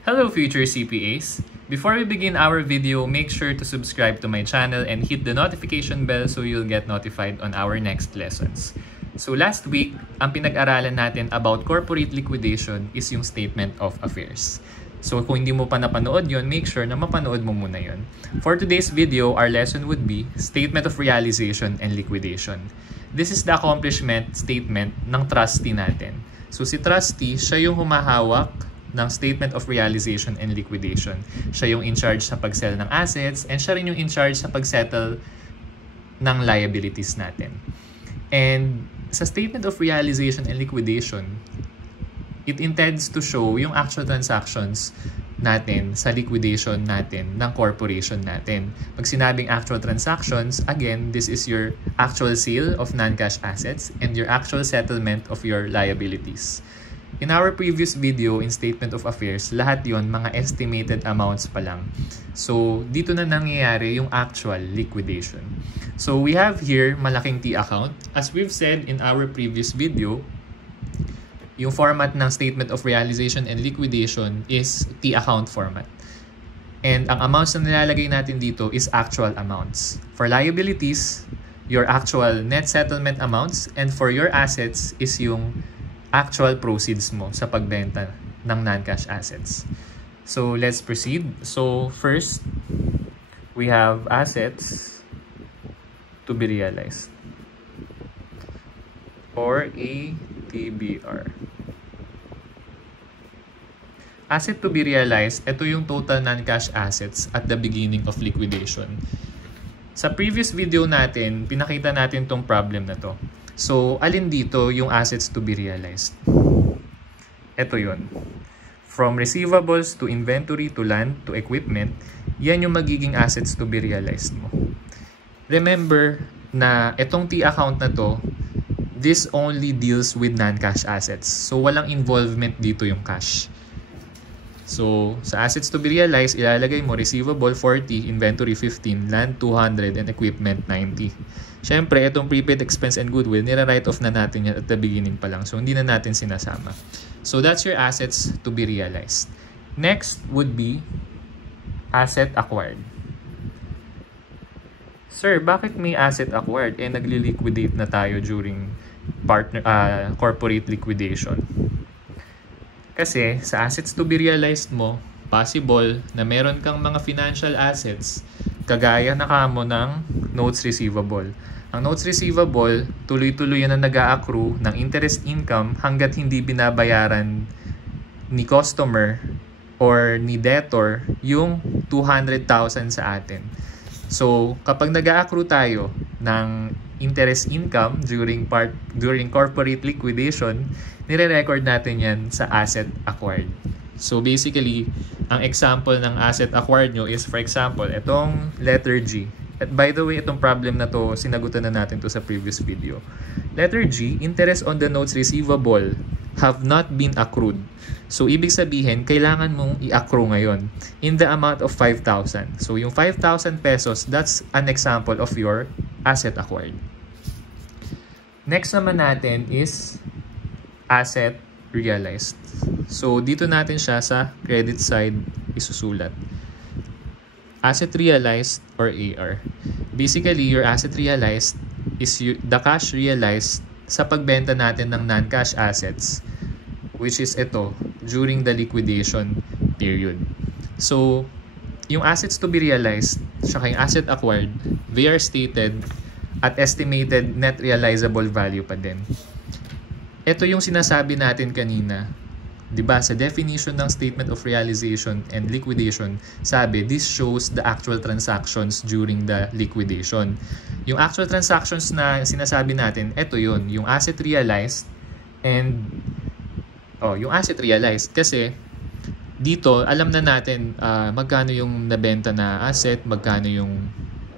Hello future CPAs! Before we begin our video, make sure to subscribe to my channel and hit the notification bell so you'll get notified on our next lessons. So last week, ang pinag-aralan natin about corporate liquidation is yung Statement of Affairs. So kung hindi mo pa napanood yon, make sure na mapanood mo muna yon. For today's video, our lesson would be Statement of Realization and Liquidation. This is the accomplishment statement ng trustee natin. So si trustee, siya yung humahawak ng Statement of Realization and Liquidation. Siya yung in charge sa pag-sell ng assets and siya rin yung in charge sa pag-settle ng liabilities natin. And sa Statement of Realization and Liquidation, it intends to show yung actual transactions natin sa liquidation natin ng corporation natin. Pag sinabing actual transactions, again, this is your actual sale of non-cash assets and your actual settlement of your liabilities. In our previous video in Statement of Affairs, lahat yon mga estimated amounts pa lang. So, dito na nangyayari yung actual liquidation. So, we have here malaking T account. As we've said in our previous video, yung format ng Statement of Realization and Liquidation is T account format. And ang amounts na nilalagay natin dito is actual amounts. For liabilities, your actual net settlement amounts, and for your assets is yung actual proceeds mo sa pagbenta ng non-cash assets. So, let's proceed. So, first, we have assets to be realized, or ATBR. Asset to be realized, ito yung total non-cash assets at the beginning of liquidation. Sa previous video natin, pinakita natin tong problem na to. So, alin dito yung assets to be realized? Ito yun. From receivables to inventory to land to equipment, yan yung magiging assets to be realized mo. Remember na itong T account na to, this only deals with non-cash assets. So, walang involvement dito yung cash. So, sa assets to be realized, ilalagay mo receivable 40, inventory 15, land 200, and equipment 90. Siyempre, itong prepaid expense and goodwill, nire-write off na natin yan at the beginning pa lang. So, hindi na natin sinasama. So, that's your assets to be realized. Next would be asset acquired. Sir, bakit may asset acquired? Nagli-liquidate na tayo during corporate liquidation. Kasi sa assets to be realized mo, possible na meron kang mga financial assets kagaya na kamo ng notes receivable. Ang notes receivable, tuloy-tuloy yan na nag-a-accrue ng interest income hanggat hindi binabayaran ni customer or ni debtor yung 200,000 sa atin. So, kapag nag-a-accrue tayo ng interest income during corporate liquidation, nire-record natin yan sa asset acquired. So basically, ang example ng asset acquired nyo is, for example, itong letter G. At by the way, itong problem na to, sinagutan na natin to sa previous video. Letter G, interest on the notes receivable have not been accrued. So ibig sabihin, kailangan mong i-accrue ngayon in the amount of 5,000. So yung 5,000 pesos, that's an example of your asset acquired. Next naman natin is asset realized. So dito natin siya sa credit side isusulat. Asset realized or AR. Basically, your asset realized is the cash realized sa pagbenta natin ng non-cash assets, which is ito, during the liquidation period. So, yung assets to be realized, saka yung asset acquired, they are stated at estimated net realizable value pa din. Ito yung sinasabi natin kanina. Diba, sa definition ng Statement of Realization and Liquidation, sabi, this shows the actual transactions during the liquidation. Yung actual transactions na sinasabi natin, ito yun, yung asset realized and yung asset realized. Kasi dito, alam na natin magkano yung nabenta na asset, magkano yung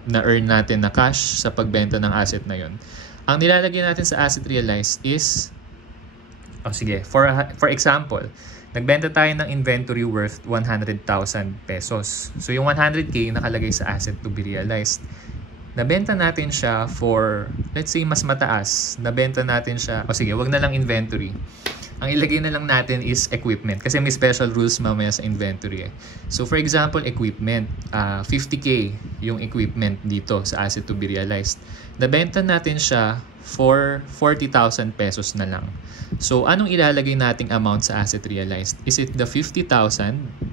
na-earn natin na cash sa pagbenta ng asset na yun. Ang nilalagay natin sa asset realized is sige, for example, nagbenta tayo ng inventory worth 100,000 pesos. So yung 100k nakalagay sa asset to be realized. Nabenta natin siya for, let's say, mas mataas. Nabenta natin siya, sige, wag na lang inventory. ang ilagay na lang natin is equipment. Kasi may special rules mamaya sa inventory eh. So for example, equipment, 50K yung equipment dito sa asset to be realized. Nabenta natin siya for 40,000 pesos na lang. So anong ilalagay nating amount sa asset realized? Is it the 50,000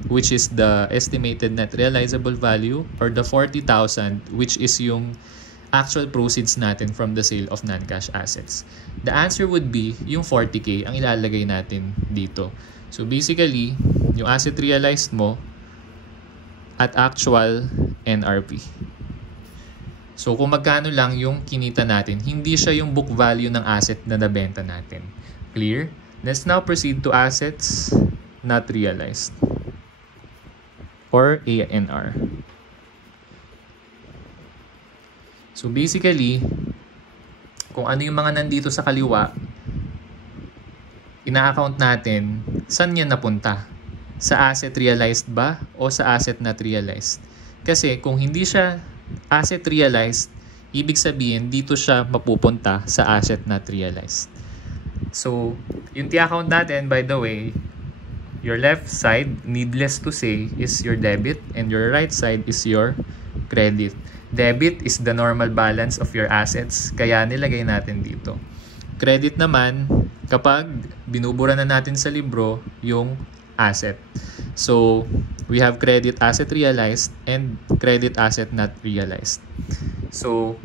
which is the estimated net realizable value, or the 40,000 which is yung actual proceeds natin from the sale of non-cash assets? The answer would be yung 40K ang ilalagay natin dito. So basically, yung asset realized mo at actual NRV. So kung magkano lang yung kinita natin, hindi siya yung book value ng asset na nabenta natin. Clear? Let's now proceed to assets not realized, or ANR. So basically, kung ano yung mga nandito sa kaliwa, ina-account natin, saan yan napunta? Sa asset realized ba o sa asset not realized? Kasi kung hindi siya asset realized, ibig sabihin dito siya mapupunta sa asset not realized. So, yung ti-account natin, by the way, your left side, needless to say, is your debit, and your right side is your credit. Debit is the normal balance of your assets, kaya nilagay natin dito. Credit naman, kapag binubura na natin sa libro yung asset. So, we have credit asset realized and credit asset not realized. So,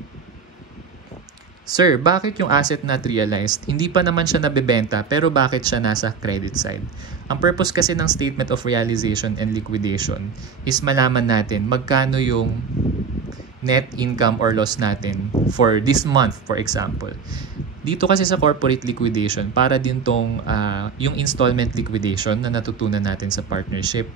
sir, bakit yung asset not realized? Hindi pa naman siya nabebenta, pero bakit siya nasa credit side? Ang purpose kasi ng statement of realization and liquidation is malaman natin magkano yung net income or loss natin for this month, for example. Dito kasi sa corporate liquidation, para din tong yung installment liquidation na natutunan natin sa partnership.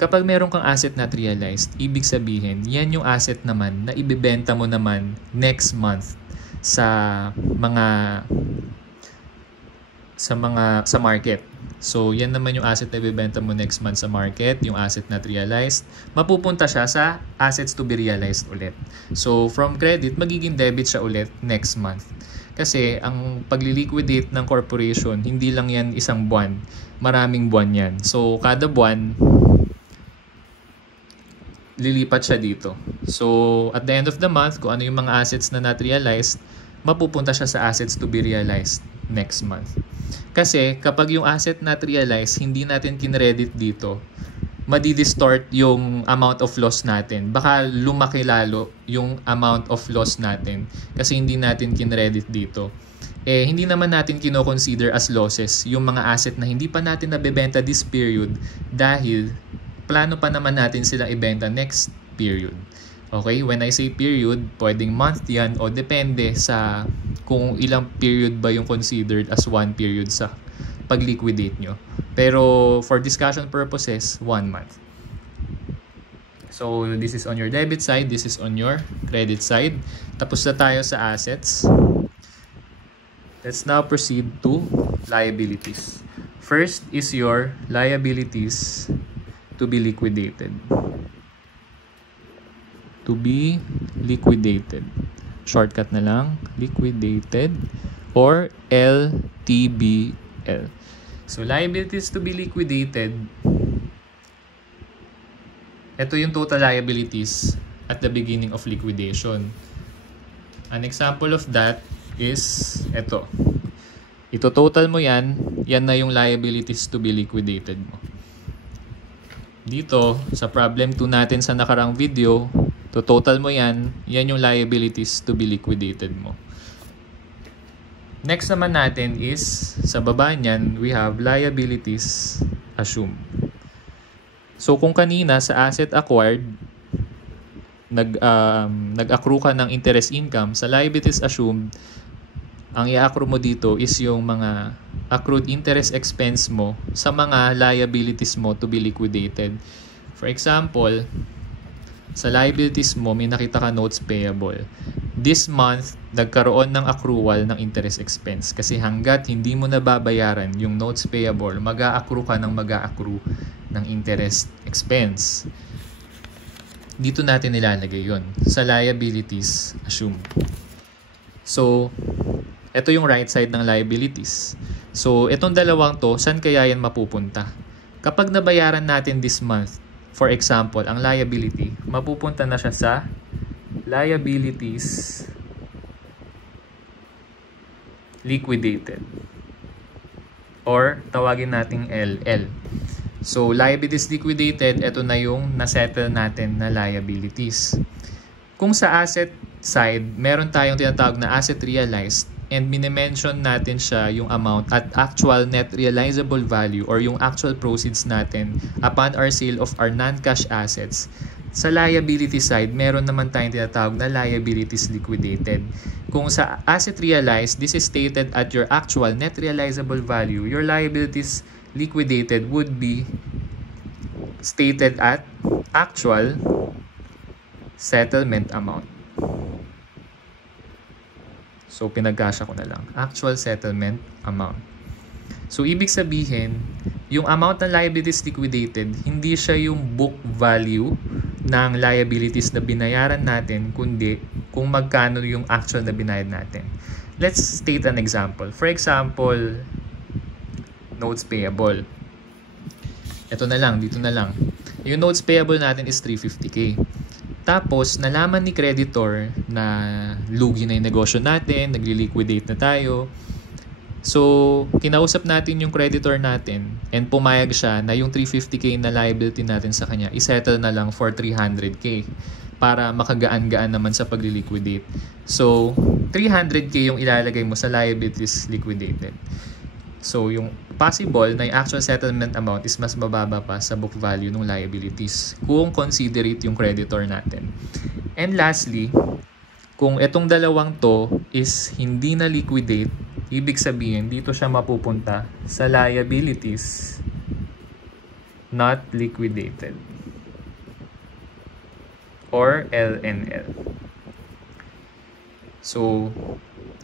Kapag meron kang asset not realized, ibig sabihin, yan yung asset naman na ibebenta mo naman next month sa market. So, yan naman yung asset na ibebenta mo next month sa market, yung asset not realized. Mapupunta siya sa assets to be realized ulit. So, from credit, magiging debit siya ulit next month. Kasi, ang pagli-liquidate ng corporation, hindi lang yan isang buwan. Maraming buwan yan. So, kada buwan, lilipat siya dito. So, at the end of the month, kung ano yung mga assets na not realized, mapupunta siya sa assets to be realized next month. Kasi kapag yung asset not realized, hindi natin kinredit dito, madidistort yung amount of loss natin. Baka lumaki lalo yung amount of loss natin kasi hindi natin kinredit dito. Hindi naman natin kino-consider as losses yung mga asset na hindi pa natin nabebenta this period dahil plano pa naman natin silang ibenta next period. Okay, when I say period, pwedeng month yan o depende sa kung ilang period ba yung considered as one period sa pag-liquidate nyo. Pero for discussion purposes, 1 month. So this is on your debit side, this is on your credit side. Tapos na tayo sa assets. Let's now proceed to liabilities. First is your liabilities to be liquidated. To be liquidated. Shortcut na lang, liquidated, or LTBL. So, liabilities to be liquidated, ito yung total liabilities at the beginning of liquidation. An example of that is ito. Ito total mo yan na yung liabilities to be liquidated mo. Dito, sa problem 2 natin sa nakarang video, to total mo yan yung liabilities to be liquidated mo. Next naman natin is, sa baba niyan, we have liabilities assumed. So kung kanina sa asset acquired, nag-accrue ka ng interest income, sa liabilities assumed, ang i-accrue mo dito is yung mga accrued interest expense mo sa mga liabilities mo to be liquidated. For example, sa liabilities mo, may nakita ka notes payable. This month, nagkaroon ng accrual ng interest expense. Kasi hanggat hindi mo nababayaran yung notes payable, mag-a-accrue ka ng mag-a-accrue ng interest expense. Dito natin nilalagay yon sa liabilities assumed. So, Ito yung right side ng liabilities. So, itong dalawang to, saan kaya yan mapupunta? Kapag nabayaran natin this month, for example, ang liability, mapupunta na siya sa liabilities liquidated. Or, tawagin nating LL. So, liabilities liquidated, ito na yung nasettle natin na liabilities. Kung sa asset side, meron tayong tinatawag na asset realized and minimension natin siya yung amount at actual net realizable value or yung actual proceeds natin upon our sale of our non-cash assets. Sa liability side, meron naman tayong tinatawag na liabilities liquidated. Kung sa asset realized, this is stated at your actual net realizable value. Your liabilities liquidated would be stated at actual settlement amount. So, pinagkasya ko na lang. Actual settlement amount. So, ibig sabihin, yung amount ng liabilities liquidated, hindi siya yung book value ng liabilities na binayaran natin, kundi kung magkano yung actual na binayad natin. Let's state an example. For example, notes payable. Ito na lang, dito na lang. Yung notes payable natin is 350k. Tapos, nalaman ni creditor na lugi na yung negosyo natin, nagli-liquidate na tayo. So, kinausap natin yung creditor natin and pumayag siya na yung 350k na liability natin sa kanya, isettle na lang for 300k para makagaan-gaan naman sa pagli-liquidate. So, 300k yung ilalagay mo sa liabilities liquidated. So, yung possible na yung actual settlement amount is mas mababa pa sa book value ng liabilities kung considerate yung creditor natin. And lastly, kung itong dalawang to is hindi na liquidate, ibig sabihin dito siya mapupunta sa liabilities not liquidated or LNL. So,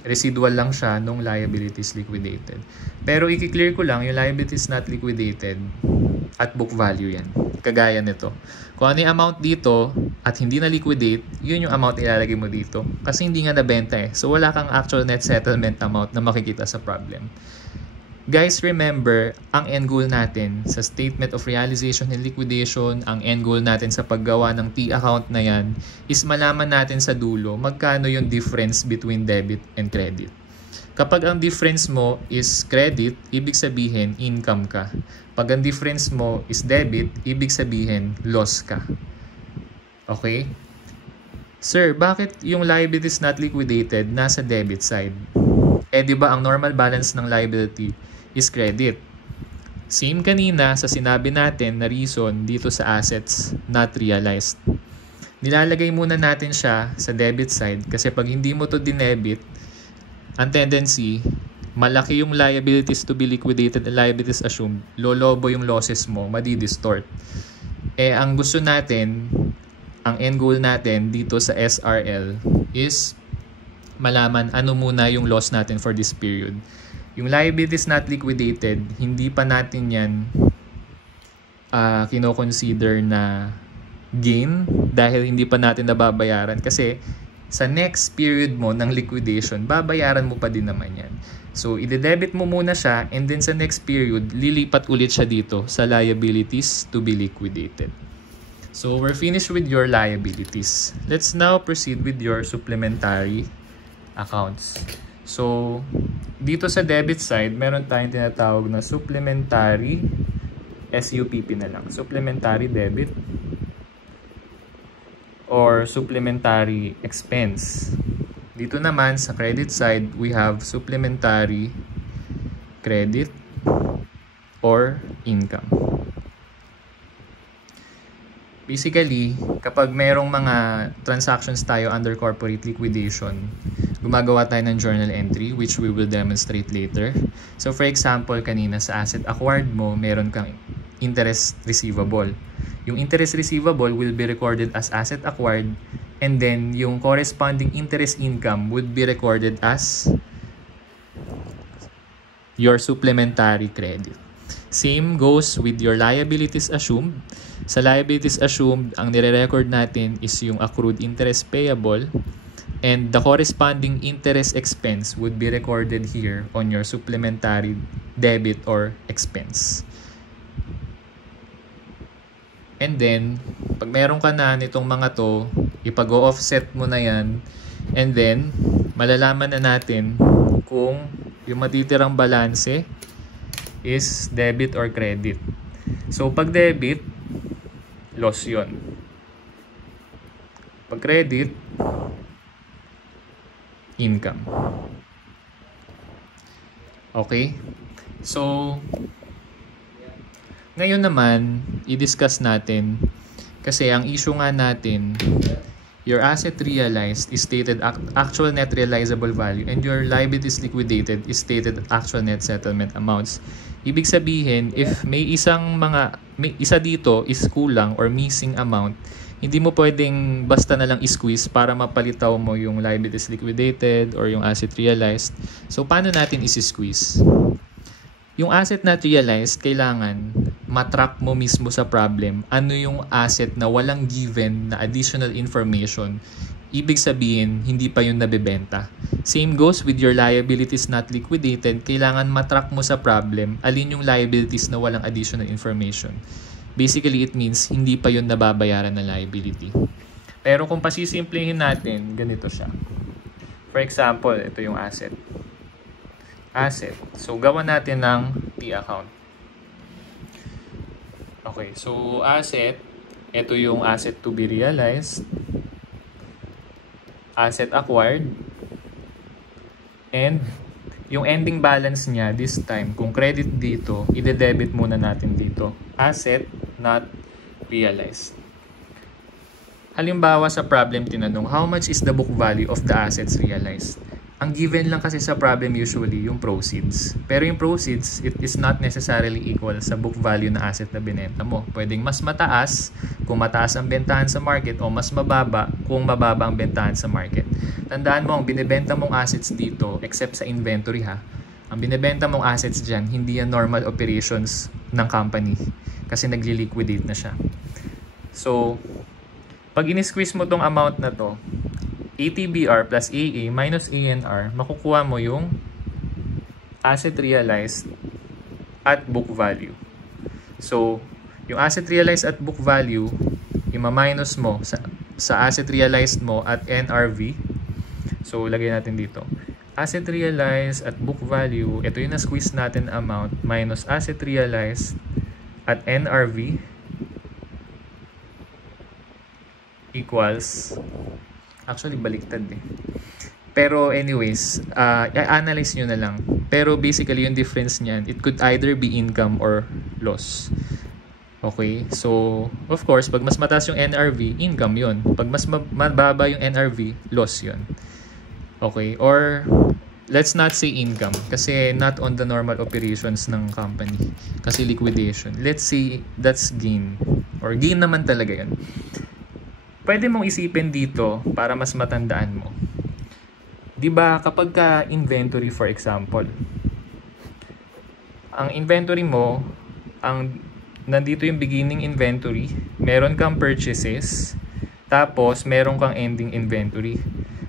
residual lang siya nung liabilities liquidated. Pero i-clear ko lang, yung liabilities not liquidated at book value yan. Kagaya nito. Kung ano yung amount dito at hindi na liquidate, yun yung amount ilalagay mo dito. Kasi hindi nga nabenta eh. So wala kang actual net settlement amount na makikita sa problem. Guys, remember, ang end goal natin sa statement of realization and liquidation, ang end goal natin sa paggawa ng T-account na yan, is malaman natin sa dulo magkano yung difference between debit and credit. Kapag ang difference mo is credit, ibig sabihin income ka. Pag ang difference mo is debit, ibig sabihin loss ka. Okay? Sir, bakit yung liabilities not liquidated nasa debit side? Eh, di ba ang normal balance ng liability is credit? Same kanina sa sinabi natin na reason dito sa assets not realized. Nilalagay muna natin siya sa debit side kasi pag hindi mo to dinebit, ang tendency, malaki yung liabilities to be liquidated and liabilities assumed, lolobo yung losses mo, madi-distort. Eh, ang gusto natin, ang end goal natin dito sa SRL is malaman ano muna yung loss natin for this period. Yung liabilities not liquidated, hindi pa natin yan kino-consider na gain dahil hindi pa natin nababayaran kasi sa next period mo ng liquidation, babayaran mo pa din naman yan. So, ide-debit mo muna siya and then sa next period, lilipat ulit siya dito sa liabilities to be liquidated. So, we're finished with your liabilities. Let's now proceed with your supplementary accounts. So, dito sa debit side, meron tayong tinatawag na supplementary SUPP na lang. Supplementary debit or supplementary expense. Dito naman sa credit side, we have supplementary credit or income. Basically, kapag merong mga transactions tayo under corporate liquidation, gumagawa tayo ng journal entry which we will demonstrate later. So for example, kanina sa asset acquired mo, meron kang interest receivable. Yung interest receivable will be recorded as asset acquired and then yung corresponding interest income would be recorded as your supplementary credit. Same goes with your liabilities assumed. Sa liabilities assumed, ang nire-record natin is yung accrued interest payable and the corresponding interest expense would be recorded here on your supplementary debit or expense. And then, pag meron ka na nitong mga to, ipag-offset mo na yan, and then, malalaman na natin kung yung matitirang balanse is debit or credit. So, pag debit, loss yon. Pag credit, income. Okay? So, ngayon naman, i-discuss natin kasi ang issue nga natin, your asset realized is stated actual net realizable value and your liabilities liquidated is stated actual net settlement amounts. Ibig sabihin, if may isa dito is kulang or missing amount, hindi mo pwedeng basta na lang i-squeeze para mapalitaw mo yung liabilities liquidated or yung asset realized. So, paano natin isi-squeeze? Yung asset not realized, kailangan matrack mo mismo sa problem ano yung asset na walang given na additional information. Ibig sabihin, hindi pa yun nabebenta. Same goes with your liabilities not liquidated. Kailangan matrack mo sa problem alin yung liabilities na walang additional information. Basically, it means hindi pa yun nababayaran na liability. Pero kung pasisimplihin natin, ganito siya. For example, ito yung asset. So, gawa natin ng T account. Okay, so asset, ito yung asset to be realized, asset acquired, and yung ending balance niya this time, kung credit dito, ide-debit muna natin dito. Asset not realized. Halimbawa sa problem tinanong, how much is the book value of the assets realized? Ang given lang kasi sa problem usually yung proceeds. Pero yung proceeds, it is not necessarily equal sa book value na asset na binenta mo. Pwedeng mas mataas kung mataas ang bentahan sa market o mas mababa kung mababa ang bentahan sa market. Tandaan mo, ang binibenta mong assets dito, except sa inventory ha, ang binibenta mong assets dyan, hindi yan normal operations ng company kasi nagli-liquidate na siya. So, pag in-squeeze mo tong amount na to, ATBR plus AA minus ANR, makukuha mo yung asset realized at book value. So, yung asset realized at book value, ima-minus mo sa asset realized mo at NRV. So, lagay natin dito. Asset realized at book value, ito yung na-squeeze natin amount, minus asset realized at NRV equals, actually baliktad eh. Pero anyways, i-analyze nyo na lang. Pero basically yung difference niyan, it could either be income or loss. Okay? So, of course, pag mas mataas yung NRV, income yun. Pag mas mababa yung NRV, loss yun. Okay? Or, let's not say income. Kasi not on the normal operations ng company. Kasi liquidation. Let's say that's gain. Or gain naman talaga yun. Pwede mong isipin dito para mas matandaan mo. 'Di ba kapag ka inventory for example, ang inventory mo, nandito yung beginning inventory, meron kang purchases, tapos meron kang ending inventory.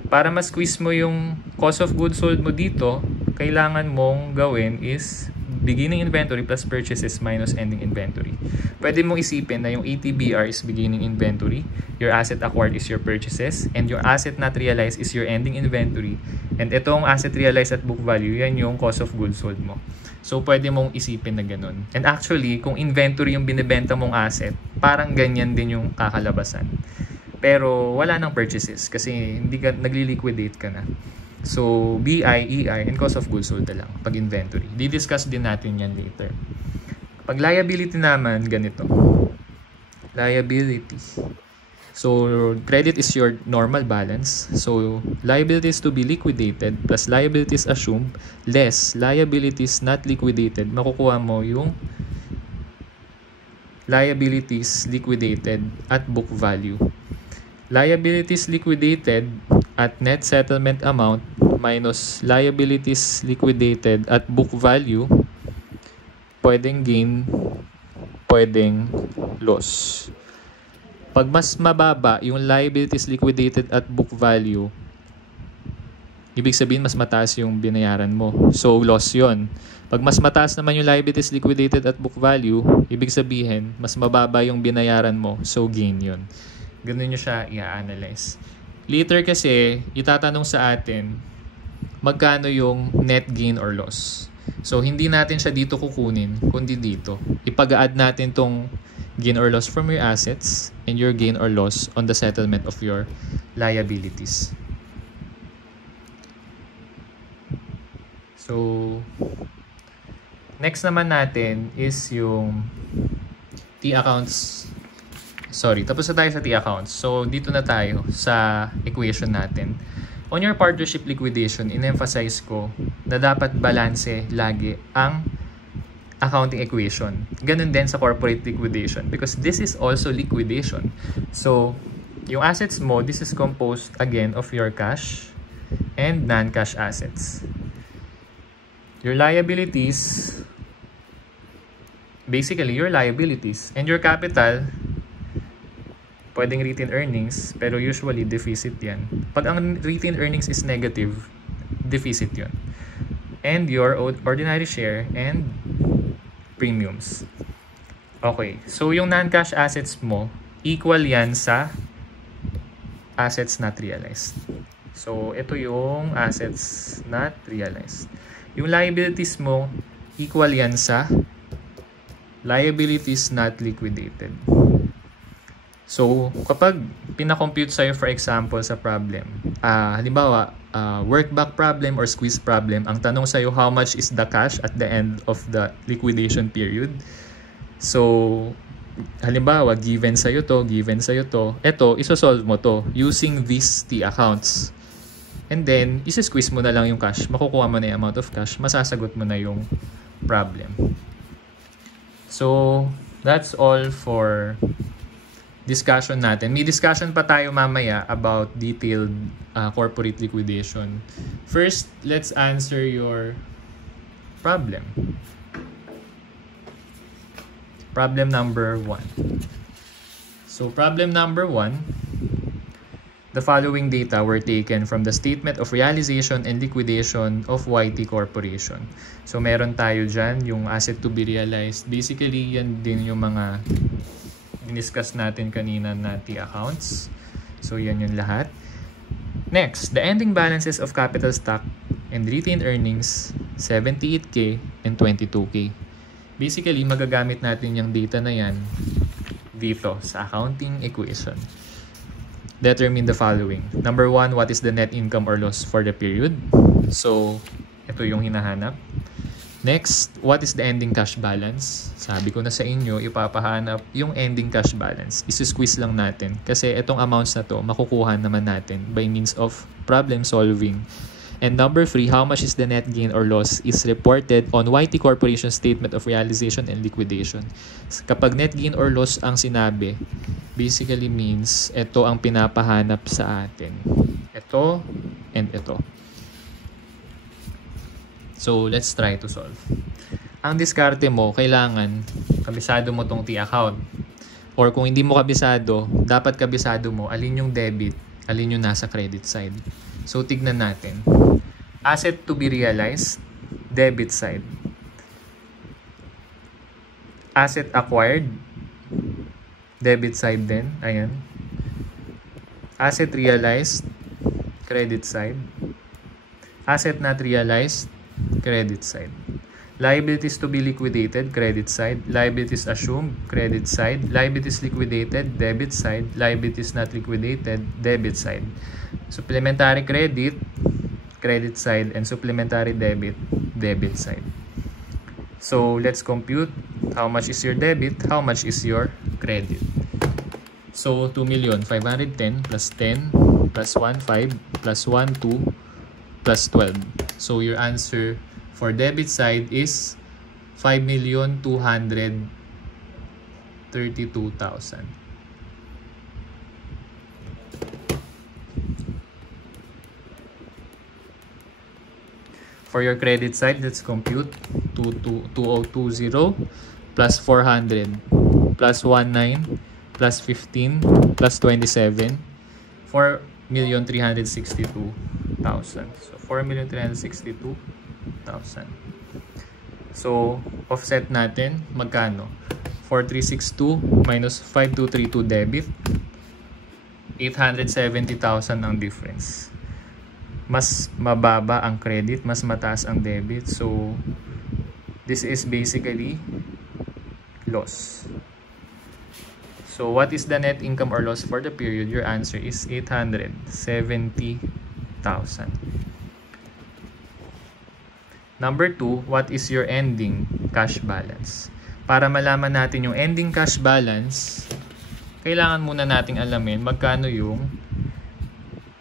Para ma-squeeze mo yung cost of goods sold mo dito, kailangan mong gawin is beginning inventory plus purchases minus ending inventory. Pwede mong isipin na yung ATBR is beginning inventory, your asset acquired is your purchases, and your asset not realized is your ending inventory. And itong asset realized at book value, yan yung cost of goods sold mo. So, pwede mong isipin na ganun. And actually, kung inventory yung binibenta mong asset, parang ganyan din yung kakalabasan. Pero, wala nang purchases kasi hindi ka, nagli-liquidate ka na. So, BI, EI, and cost of goods sold na lang pag inventory. Di-discuss din natin yan later. Pag liability naman, ganito. Liability. So, credit is your normal balance. So, liabilities to be liquidated plus liabilities assumed less liabilities not liquidated. Makukuha mo yung liabilities liquidated at book value. Liabilities liquidated at net settlement amount minus liabilities liquidated at book value, pwedeng gain, pwedeng loss. Pag mas mababa yung liabilities liquidated at book value, ibig sabihin mas mataas yung binayaran mo. So, loss yun. Pag mas mataas naman yung liabilities liquidated at book value, ibig sabihin, mas mababa yung binayaran mo. So, gain yun. Ganun nyo siya i-analyze. Later kasi, itatanong sa atin, magkano yung net gain or loss. So, hindi natin siya dito kukunin, kundi dito. Ipag-add natin tong gain or loss from your assets and your gain or loss on the settlement of your liabilities. So, next naman natin is yung T accounts. Sorry, tapos na tayo sa T accounts. So, dito na tayo sa equation natin. On your partnership liquidation, in-emphasize ko na dapat balanse lagi ang accounting equation. Ganun din sa corporate liquidation because this is also liquidation. So, yung assets mo, this is composed again of your cash and non-cash assets. Your liabilities, basically your liabilities, and your capital, pwedeng retained earnings, pero usually deficit yan. Pag ang retained earnings is negative, deficit yun. And your ordinary share and premiums. Okay, so yung non-cash assets mo, equal yan sa assets not realized. So, ito yung assets not realized. Yung liabilities mo, equal yan sa liabilities not liquidated. So, kapag pinakompute sa'yo, for example, sa problem, halimbawa, workback problem or squeeze problem, ang tanong sa'yo, how much is the cash at the end of the liquidation period? So, halimbawa, given sa'yo to, eto, isosolve mo to using these T accounts. And then, isi-squeeze mo na lang yung cash, makukuha mo na yung amount of cash, masasagot mo na yung problem. So, that's all for discussion natin. May discussion pa tayo mamaya about detailed corporate liquidation. First, let's answer your problem. Problem number 1. So, problem number 1, the following data were taken from the Statement of Realization and Liquidation of YT Corporation. So, meron tayo dyan yung asset to be realized. Basically, yan din yung mga diniscuss natin kanina na T accounts. So, yan yung lahat. Next, the ending balances of capital stock and retained earnings, 78K and 22K. Basically, magagamit natin yung data na yan dito sa accounting equation. Determine the following. Number 1, what is the net income or loss for the period? So, ito yung hinahanap. Next, what is the ending cash balance? Sabi ko na sa inyo, ipapahanap yung ending cash balance. Isi-squeeze lang natin. Kasi itong amounts na to, makukuha naman natin by means of problem solving. And number 3, how much is the net gain or loss is reported on YT Corporation Statement of Realization and Liquidation. Kapag net gain or loss ang sinabi, basically means ito ang pinapahanap sa atin. Ito and ito. So, let's try to solve. Ang diskarte mo, kailangan kabisado mo tong T account. Or kung hindi mo kabisado, dapat kabisado mo alin yung debit, alin yung nasa credit side. So, tignan natin. Asset to be realized, debit side. Asset acquired, debit side din. Ayan. Asset realized, credit side. Asset not realized, credit side. Liabilities to be liquidated, credit side. Liabilities assumed, credit side. Liabilities liquidated, debit side. Liabilities not liquidated, debit side. Supplementary credit, credit side. And supplementary debit, debit side. So, let's compute how much is your debit, how much is your credit. So, 2,510,000 plus 10 plus 1,500,000 plus 1,200,000 plus 12. So, your answer for debit side is 5,232,000. For your credit side, let's compute 2020 plus 400 plus 19 plus 15 plus 27, 4,362,000. So, 4,362,000. So, offset natin, magkano? 4,362 minus 5,232 debit. 870,000 ang difference. Mas mababa ang credit, mas mataas ang debit. So, this is basically loss. So, what is the net income or loss for the period? Your answer is 870,000. Number 2, what is your ending cash balance? Para malaman natin yung ending cash balance, kailangan muna nating alamin magkano yung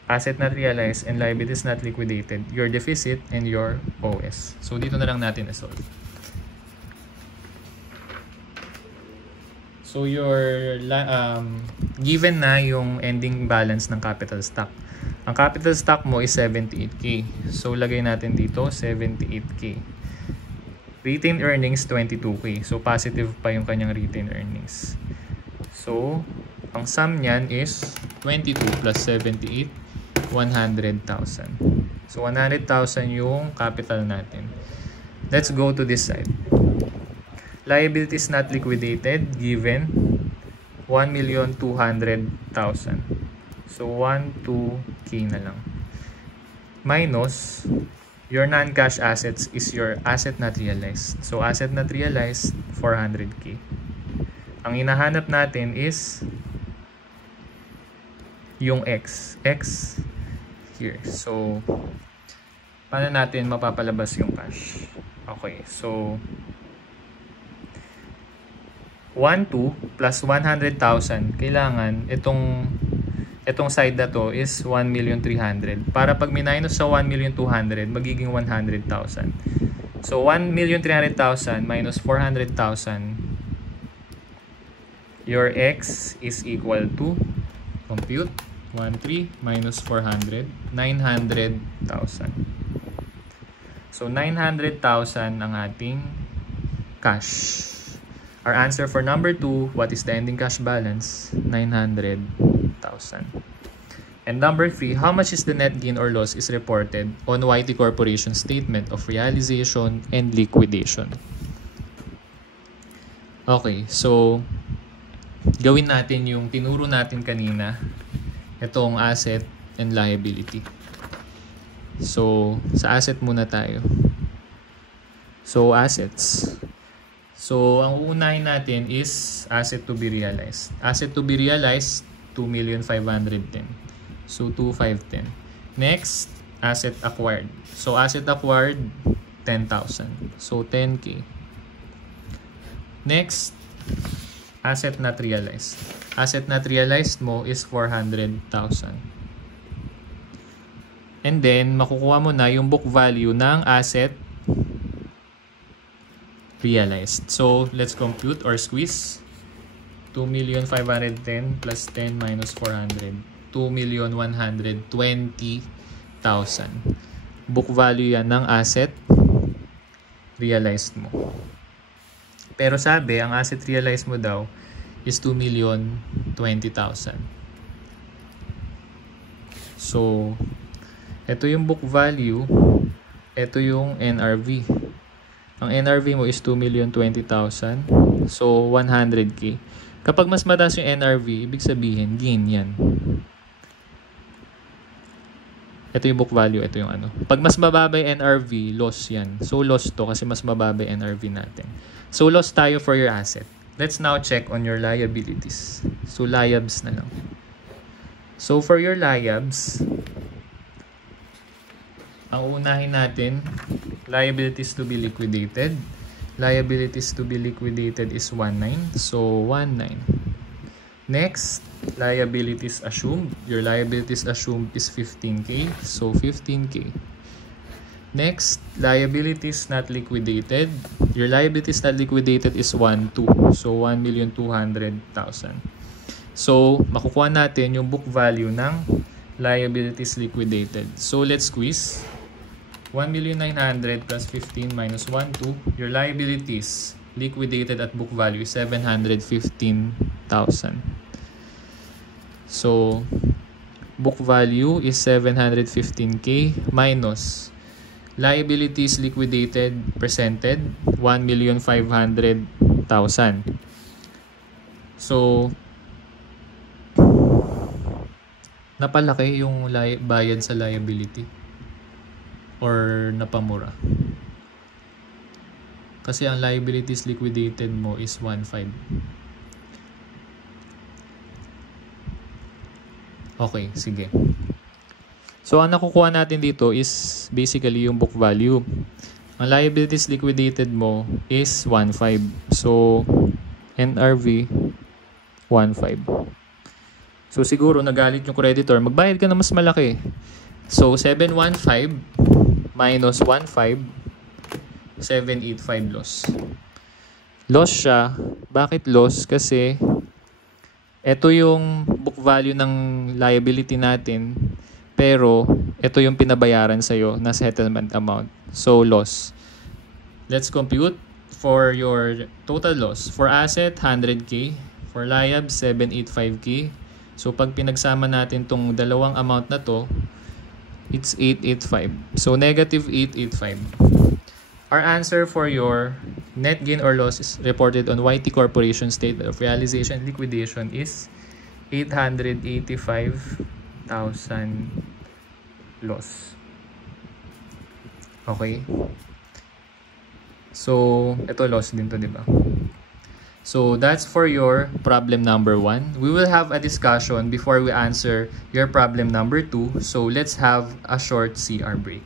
asset not realized and liabilities not liquidated, your deficit, and your OS. So, dito na lang natin na-solve. So, given na yung ending balance ng capital stock. Ang capital stock mo is 78K. So, lagay natin dito, 78K. Retained earnings, 22K. So, positive pa yung kanyang retained earnings. So, ang sum niyan is 22 plus 78, 100,000. So, 100,000 yung capital natin. Let's go to this side. Liabilities not liquidated, given 1,200,000. So, 2K na lang. Minus, your non-cash assets is your asset not realized. So, asset not realized, 400K. Ang hinahanap natin is yung X. X here. So, paano natin mapapalabas yung cash? Okay, so 12 plus 100,000, kailangan itong side na to is 1,300,000. Para pag minus sa 1,200,000, magiging 100,000. So, 1,300,000 minus 400,000, your X is equal to, compute, 13 minus 400, 900,000. So, 900,000 ang ating cash. Our answer for number 2, what is the ending cash balance? 900,000. And number 3, how much is the net gain or loss is reported on YT Corporation statement of realization and liquidation? Okay, so gawin natin yung tinuro natin kanina, itong asset and liability. So, sa asset muna tayo. So, assets. So, ang uunahin natin is asset to be realized. Asset to be realized, 2,510,000. So, 2,510,000. Next, asset acquired. So, asset acquired, 10,000. So, 10K. Next, asset not realized. Asset not realized mo is 400,000. And then, makukuha mo na yung book value ng asset realized. So, let's compute or squeeze. 2,510,000 plus 10 minus 400. 2,120,000. Book value yan ng asset realized mo. Pero sabi, ang asset realized mo daw is 2,020,000. So, ito yung book value. Ito yung NRV. Ang NRV mo is 2,020,000. So, 100K. Kapag mas mataas yung NRV, ibig sabihin, gain yan. Ito yung book value, ito yung ano. Pag mas mababa yung NRV, loss yan. So, loss to kasi mas mababa yung NRV natin. So, loss tayo for your asset. Let's now check on your liabilities. So, liabs na lang. So, for your liabs, ang unahin natin, liabilities to be liquidated. Liabilities to be liquidated is 19. So, 19. Next, liabilities assumed. Your liabilities assumed is 15K. So, 15K. Next, liabilities not liquidated. Your liabilities not liquidated is 1,2. So, 1,200,000. So, makukuha natin yung book value ng liabilities liquidated. So, let's squeeze. 1,900,000 plus 15 minus 1,2. Your liabilities liquidated at book value is 715,000. So, book value is 715K minus liabilities liquidated presented 1,500,000. So napalaki yung bayad sa liability or napamura. Kasi ang liabilities liquidated mo is 1.5. Okay, sige. So, ang nakukuha natin dito is basically yung book value. Ang liabilities liquidated mo is 1.5. So, NRV 1.5. So, siguro nagalit yung creditor. Magbayad ka na mas malaki. So, 715 minus 1.5, 785 loss. Loss siya. Bakit loss? Kasi ito yung book value ng liability natin, pero ito yung pinabayaran sa'yo na settlement amount. So, loss. Let's compute for your total loss. For asset, 100K. For liab, 785K. So, pag pinagsama natin tong dalawang amount na to, it's 885. So, negative 885. Our answer for your net gain or loss is reported on YT Corporation Statement of Realization and Liquidation is 885,000 loss. Okay? So, ito loss din to, di ba? So, that's for your problem number 1. We will have a discussion before we answer your problem number 2. So, let's have a short CR break.